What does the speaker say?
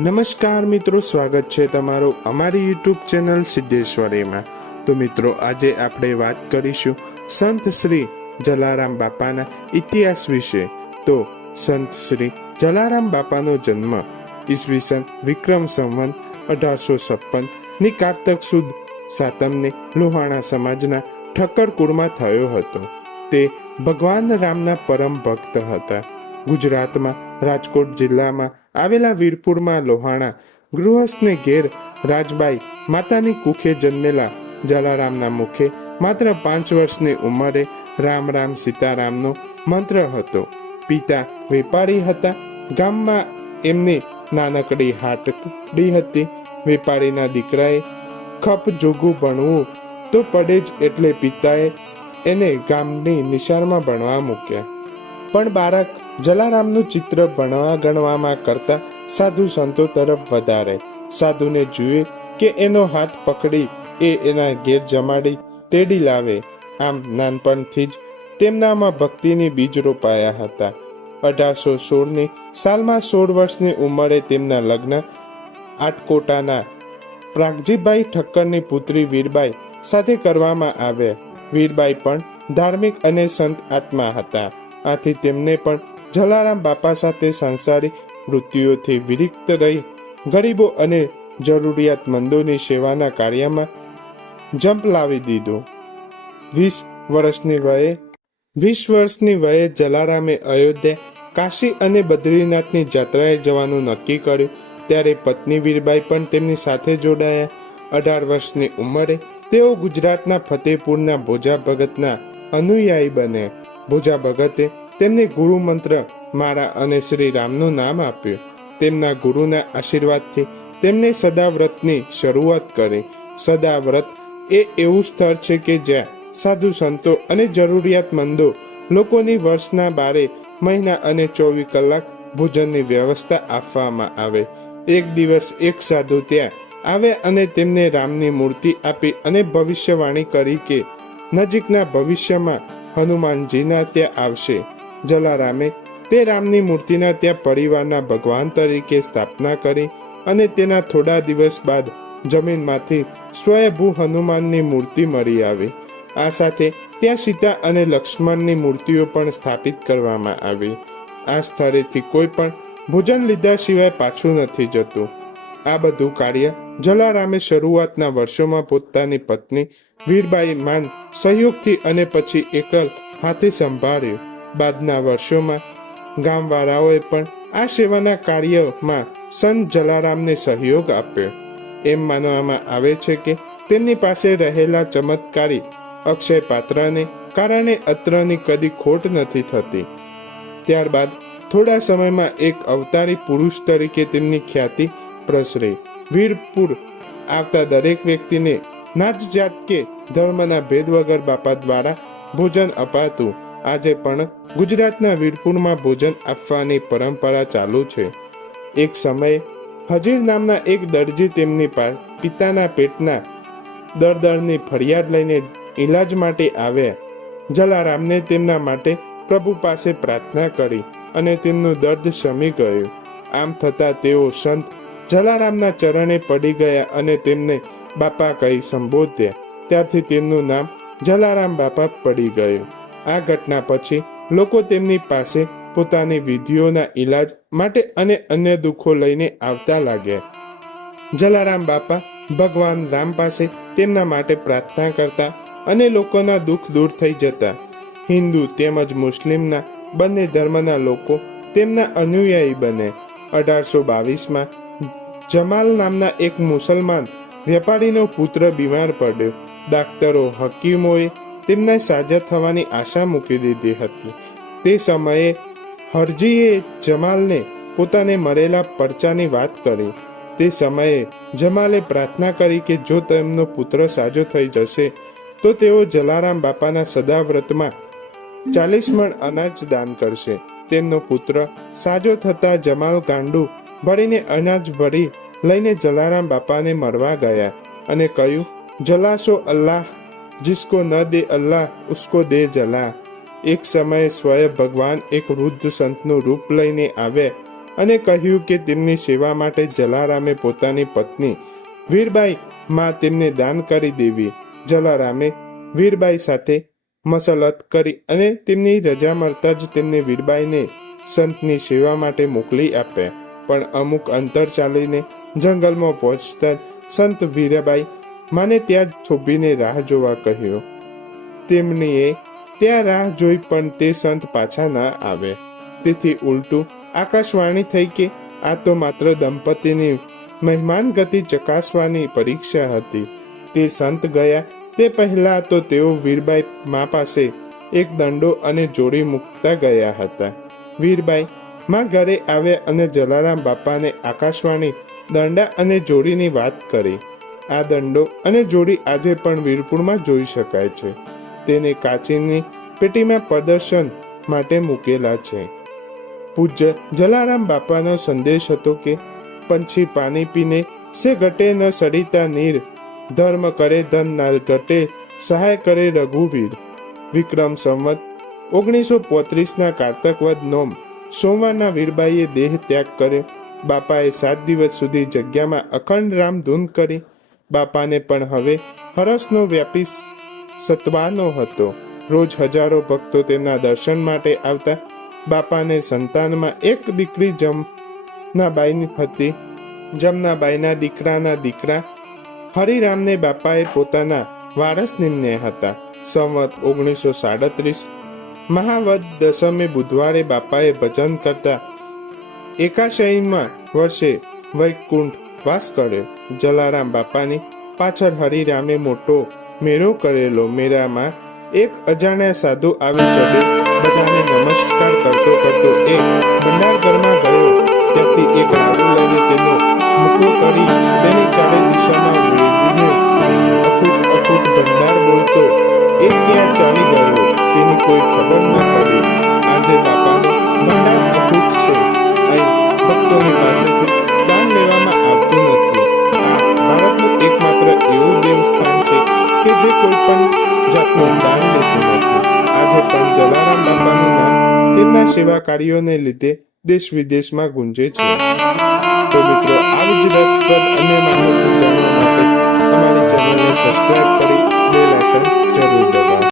નમસ્કાર મિત્રો, સ્વાગત છે તમારું અમારી યુટ્યુબ ચેનલ સિદ્ધેશ્વરીમાં. તો મિત્રો, આજે આપણે વાત કરીશું સંત શ્રી જલારામ બાપાના ઇતિહાસ વિશે. તો સંત શ્રી જલારામ બાપાનો જન્મ ઈસવીસન વિક્રમ સંવંત અઢારસો છપ્પનની કારતક સુદ સાતમને લોહાણા સમાજના ઠક્કરકુળમાં થયો હતો. તે ભગવાન રામના પરમ ભક્ત હતા. ગુજરાતમાં રાજકોટ જિલ્લામાં આવેલા વીરપુરમાં લોહાણા ગૃહસ્થને ઘેર રાજબાઈ માતાની કુખે જન્મેલા જલારામના મુખે માત્ર પાંચ વર્ષની ઉંમરે રામ રામ સીતારામનો મંત્ર હતો. પિતા વેપારી હતા. ગામમાં એમની નાનકડી હાટડી હતી. વેપારીના દીકરાએ ખપ જોગું ભણવું તો પડે જ એટલે પિતાએ એને ગામની નિશાળમાં ભણવા મૂક્યા. પણ બાળક જલારામનું ચિત્ર ભણવા ગણવામાં કરતા સાધુ સંતો તરફ વધારે. સાધુને જુએ કે એનો હાથ પકડી એ એના ઘેર જમાડી તેડી લાવે. આમ નાનપણથી જ તેમનામાં ભક્તિની બીજ રોપાયા હતા. અઢારસો સોળની સાલમાં સોળ વર્ષની ઉંમરે તેમના લગ્ન આટકોટાના પ્રાગજીભાઈ ઠક્કરની પુત્રી વીરબાઈ સાથે કરવામાં આવ્યા. વીરબાઈ પણ ધાર્મિક અને સંત આત્મા હતા. આથી તેમને પણ જલારામ બાપા સાથે સાંસારિક વૃત્તિઓથી વિરિક્ત રહી. ગરીબો અને જરૂરિયાતમંદોની સેવાના કાર્યમાં જંપ લાવી દીધો. વીસ વર્ષની વયે, વીસ વર્ષની વયે જલારામે અયોધ્યા, કાશી અને બદ્રીનાથની જાત્રાએ જવાનું નક્કી કર્યું. ત્યારે પત્ની વીરબાઈ પણ તેમની સાથે જોડાયા. અઢાર વર્ષની ઉંમરે તેઓ ગુજરાતના ફતેપુરના ભોજા ભગતના અનુયાયી બન્યા. ભોજા ભગતે તેમને ગુરુ મંત્ર મારા અને શ્રી રામનું નામ આપ્યું. તેમના ગુરુના આશીર્વાદથી તેમને સદાવ્રતની શરૂઆત કરી. સદાવ્રત એ એવું સ્થળ છે કે જ્યાં સાધુ સંતો અને જરૂરિયાતમંદો લોકોની વર્ષના બારે મહિના અને ચોવીસ કલાક ભોજનની વ્યવસ્થા આપવામાં આવે. એક દિવસ એક સાધુ ત્યાં આવે અને તેમને રામની મૂર્તિ આપી અને ભવિષ્યવાણી કરી કે નજીકના ભવિષ્યમાં હનુમાનજીના ત્યાં આવશે. જલારામે તે રામની મૂર્તિના ત્યાં પરિવારના ભગવાન તરીકે સ્થાપના કરી અને તેના થોડા દિવસ બાદ જમીનમાંથી સ્વયંભૂ હનુમાનની મૂર્તિ મળી આવી. આ સાથે ત્યાં સીતા અને લક્ષ્મણની મૂર્તિઓ પણ સ્થાપિત કરવામાં આવી. આ સ્થળેથી કોઈ પણ ભોજન લીધા સિવાય પાછું નથી જતું. આ બધું કાર્ય જલારામે શરૂઆતના વર્ષોમાં પોતાની પત્ની વીરબાઈ માન સહયોગથી અને પછી એકલ હાથે સંભાળ્યું. બાદના વર્ષોમાં ગામવાળાઓએ પણ આ સેવાના કાર્યમાં સંત જલારામને સહયોગ આપ્યો. એમ માનવામાં આવે છે કે તેમની પાસે રહેલા ચમત્કારી અક્ષય પાત્રને કારણે અત્રની કદી ખોટ નથી થતી. ત્યારબાદ થોડા સમયમાં એક અવતારી પુરુષ તરીકે તેમની ખ્યાતિ પ્રસરી. વીરપુર આવતા દરેક વ્યક્તિને નાત જાત કે ધર્મના ભેદ વગર બાપા દ્વારા ભોજન અપાતું. આજે પણ ગુજરાતના વીરપુરમાં ભોજન આપવાની પરંપરા ચાલુ છે. એક સમયે હજીર નામના એક દરજી તેમની પિતાના પેટના દરદરની ફરિયાદ લઈને ઈલાજ માટે આવ્યા. જલારામને તેમના માટે પ્રભુ પાસે પ્રાર્થના કરી અને તેમનું દર્દ શમી ગયું. આમ થતાં તેઓ સંત જલારામના ચરણે પડી ગયા અને તેમને બાપા કહી સંબોધ્યા. ત્યારથી તેમનું નામ જલારામ બાપા પડી ગયું. આ ઘટના પછી લોકો તેમની પાસે પોતાની વિધિઓના ઈલાજ માટે અને અન્ય દુઃખો લઈને આવતા લાગ્યા. જલારામ બાપા ભગવાન રામ પાસે તેમના માટે પ્રાર્થના કરતા અને લોકોના દુઃખ દૂર થઈ જતા. હિન્દુ તેમજ મુસ્લિમના બંને ધર્મના લોકો તેમના અનુયાયી બને. અઢારસો બાવીસમાં જમાલ નામના એક મુસલમાન વેપારીનો પુત્ર બીમાર પડ્યો. ડાક્ટરો હકીમોએ તેમના સાજા થવાની આશા મૂકી દીધી હતી. તે સમયે હરજીએ જમાલને પોતાને મળેલા પરચાની વાત કરી. તે સમયે જમાલે પ્રાર્થના કરી કે જો તેમનો પુત્ર સાજો થઈ જશે, તો તેઓ જલારામ બાપાના સદાવ્રતમાં ચાલીસ મણ અનાજ દાન કરશે. તેમનો પુત્ર સાજો થતા જમાલ ગાંડુ ભરીને અનાજ ભરી લઈને જલારામ બાપાને મળવા ગયા અને કહ્યું, જલાશો અલ્લાહ जिसको न दे અલ્લાહ ઉસકો દે જલા એક સમયે સ્વયં ભગવાન એક વૃદ્ધ સંતનું રૂપ લઈને આવ્યા અને કહ્યું કે તેમની સેવા માટે જલારામે પોતાની પત્ની વીરબાઈ માં તેમને દાન કરી દેવી જલારામે વીરબાઈ સાથે મસલત કરી અને તેમની રજા મળતા જ તેમને વીરબાઈને સંતની સેવા માટે મોકલી આપ્યા પણ અમુક અંતર ચાલીને જંગલમાં પહોંચતા જ સંત વીરબાઈ માને ત્યાં જ થોભીને રાહ જોવા કહ્યો. તેમનીએ ત્યાં રાહ જોઈ પણ તે સંત પાછા ના આવે. તેથી ઉલટું, આકાશવાણી થઈ કે આ તો માત્ર દંપતીની મહેમાન ગતિ ચકાસવાની પરીક્ષા હતી. તે સંત ગયા, તે પહેલા તો તેઓ વીરબાઈ મા પાસે એક દંડો અને જોડી મૂકતા ગયા હતા. વીરબાઈ, માં ઘરે આવ્યા અને જલારામ બાપાને આકાશવાણી દંડા અને જોડીની વાત કરી. આ દંડો અને જોડી આજે પણ વીરપુરમાં જોઈ શકાય છે. તેને કાચીની પેટીમાં પ્રદર્શન માટે મૂકેલા છે. પૂજ્ય જલારામ બાપાનો સંદેશ હતો કે, પંછી પાણી પીને સે ઘટે ન સડિતા નીર, ધર્મ કરે ધન ના ઘટે, સહાય કરે રઘુવીર. વિક્રમ સંવત, ઓગણીસો પોત્રીસના કારતકવદ નોમ, સોમવારના વીરબાઈએ દેહ ત્યાગ કર્યો. બાપાએ સાત દિવસ સુધી જગ્યામાં અખંડ રામ ધૂન કરી બાપાને પણ હવે હરસનો વ્યાપી સત્વાનો હતો. રોજ હજારો ભક્તો તેમના દર્શન માટે આવતા બાપાને સંતાનમાં એક દીકરી જમનાબાઈ હતી. જમનાબાઈના દીકરાના દીકરા હરિરામને બાપાએ પોતાના વારસ નિમ્ને હતા. સંવત ઓગણીસો સાડત્રીસ મહાવદ દસમે બુધવારે બાપાએ ભજન કરતા એકાશયમાં વર્ષે વૈકુંઠ વાસ કર્યો. જલારામ બાપાની પાછળ હરિરામે મોટો મેળો કરેલો. મેળામાં એક અજાણ્યા સાધુ આવી ચડ્યો બધાને નમસ્કાર કરતો કરતો એ ભંડારગરમાં ગયો. ત્યાંથી એક લાડુ લઈને તેનો મુકો કરી તેને ચારે દિશામાં વેડીને અખૂટ અખૂટ ભંડાર બોલતો, એ ક્યાં ચાલી ગયો? તેની કોઈ ખબર ન પડી. આજે બાપાનો ભંડાર જે કોઈ પણ જાતનું દાન નથી આજે પણ જલારામ બાપાનું નામ તેમના સેવા કાર્યોને લીધે દેશ વિદેશમાં ગુંજે છે. તો મિત્રો, આવી જ રસપ્રદ અન્ય માહિતી જાણવા માટે અમારી ચેનલને સબસ્ક્રાઇબ કરી બેલ આઇકન જરૂર દબાવો.